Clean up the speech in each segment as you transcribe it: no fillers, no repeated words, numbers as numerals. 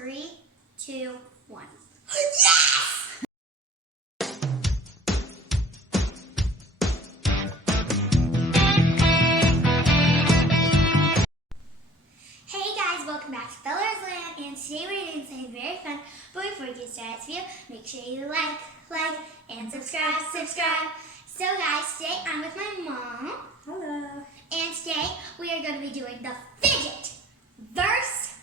3, 2, 1. Yes! Hey guys, welcome back to Feller's Land, and today we're doing something very fun. But before we get started this video, make sure you like, and subscribe. So guys, today I'm with my mom. Hello. And today we are going to be doing the Fidget verse.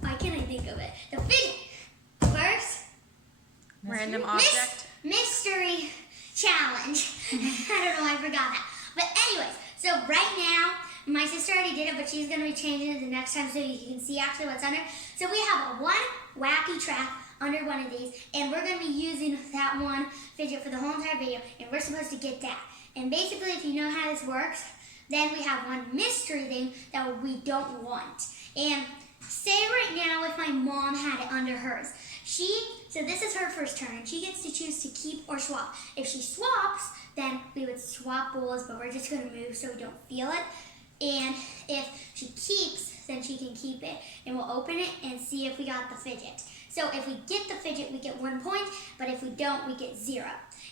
Why can't I think of it? The Fidget verse random object mystery challenge. I don't know why I forgot that. But anyways, so right now, my sister already did it, but she's going to be changing it the next time so you can see actually what's under. So we have one wacky track under one of these, and we're going to be using that one fidget for the whole entire video, and we're supposed to get that. And basically, if you know how this works, then we have one mystery thing that we don't want. And say right now if my mom had it under hers. So this is her first turn, and she gets to choose to keep or swap. If she swaps, then we would swap bowls, but we're just going to move so we don't feel it. And if she keeps, then she can keep it, and we'll open it and see if we got the fidget. So if we get the fidget, we get 1 point, but if we don't, we get 0.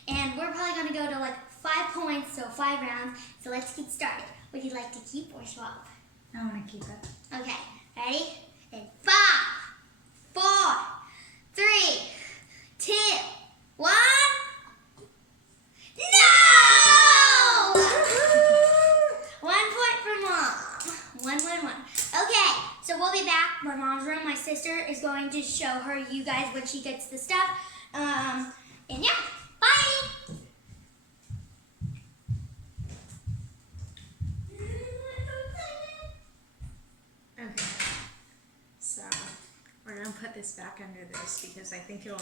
And we're probably going to go to like 5 points, so 5 rounds. So let's get started. Would you like to keep or swap? I want to keep it. Okay, ready? And 5, 4, 3, 2, 1. No! 1 point for mom. 1. Okay, so we'll be back. My mom's room. My sister is going to show her, you guys, when she gets the stuff. And yeah, bye. Okay, so we're gonna put this back under this because I think it'll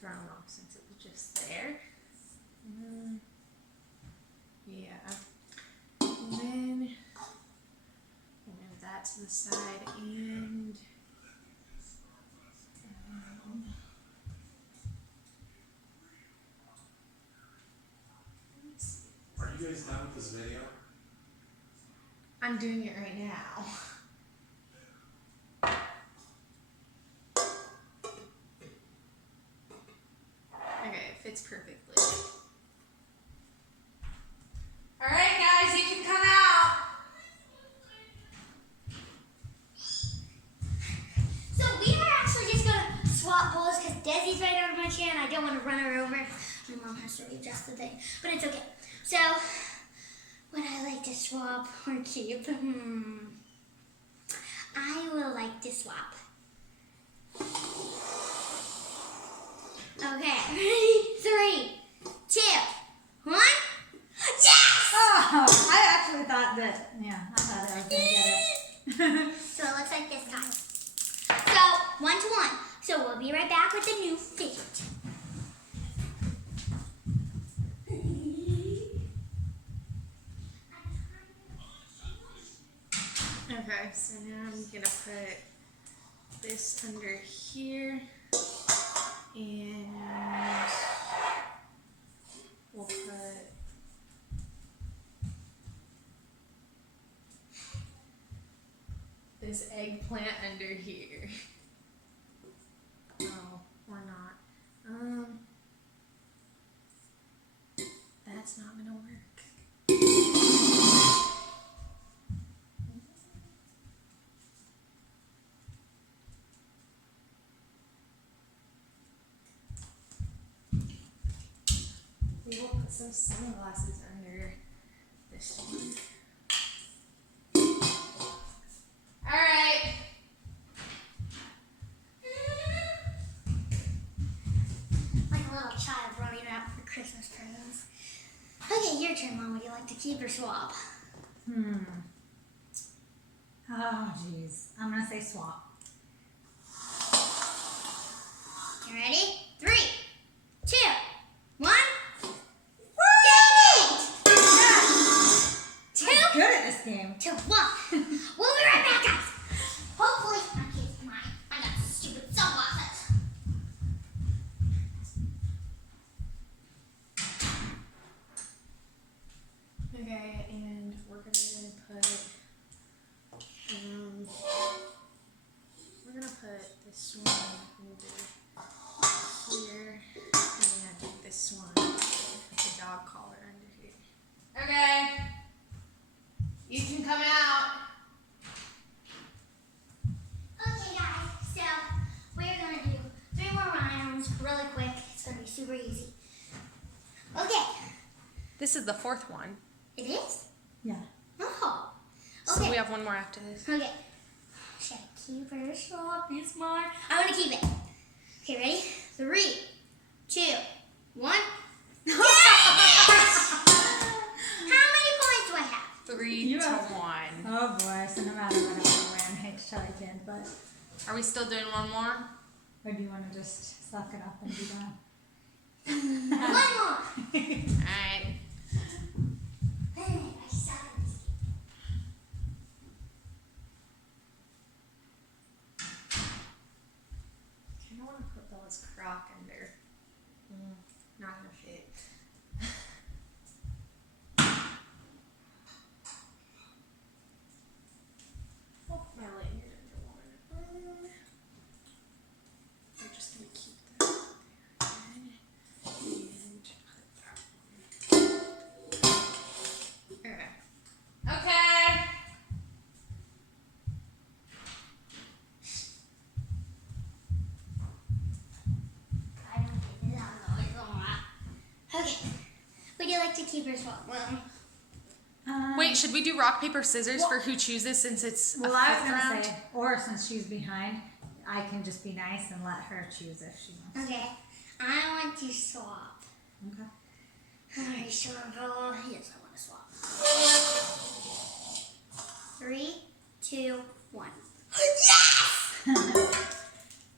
throw them off since it was just there. Yeah, and then we'll move that to the side and Are you guys done with this video? I'm doing it right now. Okay, it fits perfectly. Alright guys, you can come out. So we are actually just going to swap bowls because Desi's right over my chair and I don't want to run her over. My mom has to readjust the thing, but it's okay. So, would I like to swap or keep? I will like to swap. Okay, ready? 3, 2, 1. Yes! Oh, I actually thought that, I thought I was going to get it. So it looks like this time. So, 1 to 1. So we'll be right back with the new fidget. Okay, so now I'm gonna put this under here and we'll put this eggplant under here. Oh, or not. That's not gonna work. We will put some sunglasses under this one. Alright. Like a little child running out for Christmas presents. Okay, your turn, Mom. Would you like to keep or swap? Oh, jeez. I'm going to say swap. You ready? 3, 2, 1. I'm good at this game. 2, 1. We'll be right back, guys. Hopefully, I got stupid sunglasses. Okay, and we're gonna put this one under here, and then this one, the dog collar under here. Okay. You can come out. Okay, guys, so we're gonna do 3 more rounds really quick. It's gonna be super easy. Okay, This is the 4th one. it is? Yeah. Oh. So Okay. we have one more after this. Okay. Should I keep her short? Be smart. I want to keep it. Okay, ready? 3, 2, 1. Yes! How many points do I have? 3 You to have- 1. Oh boy, so no matter what I win, hate to tell you kids, but Are we still doing one more? or do you want to just suck it up and be done? One more. Alright. I suck at this game. I don't want to put Bella's crock under. Not gonna fit. I'll put my lanyard under one. We're just gonna keep that there. And put that one. Okay. Okay. I don't think this is always a lot. Okay. Would you like to keep her short? Well, Wait, should we do rock, paper, scissors for who chooses since it's Well, a I was 5th gonna round? say, or since she's behind, I can just be nice and let her choose if she wants. okay. I want to swap. Okay. Are you sure, Bella? Yes, I want to swap. 3, 2, 1. Yes!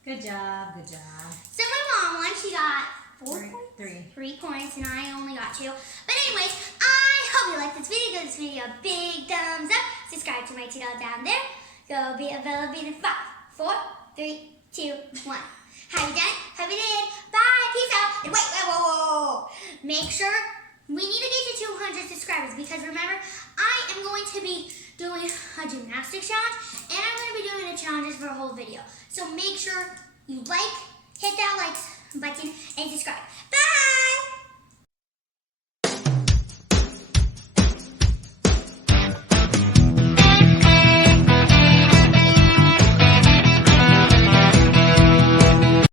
Good job. Good job. So my mom won. She got 4 Three- points? three. 3 points, and I only got 2. But anyways, I hope you liked this video. Give this video a big thumbs up. Subscribe to my channel down there. Go be a Bella Bean in 5, 4, 3, 2, 1. Have you done? Have you did? Bye. Peace out. And wait, whoa. Make sure we need to get to 200 subscribers because remember, I am going to be doing a gymnastics challenge and I'm going to be doing the challenges for a whole video. So make sure you like, hit that like button, and subscribe. Bye.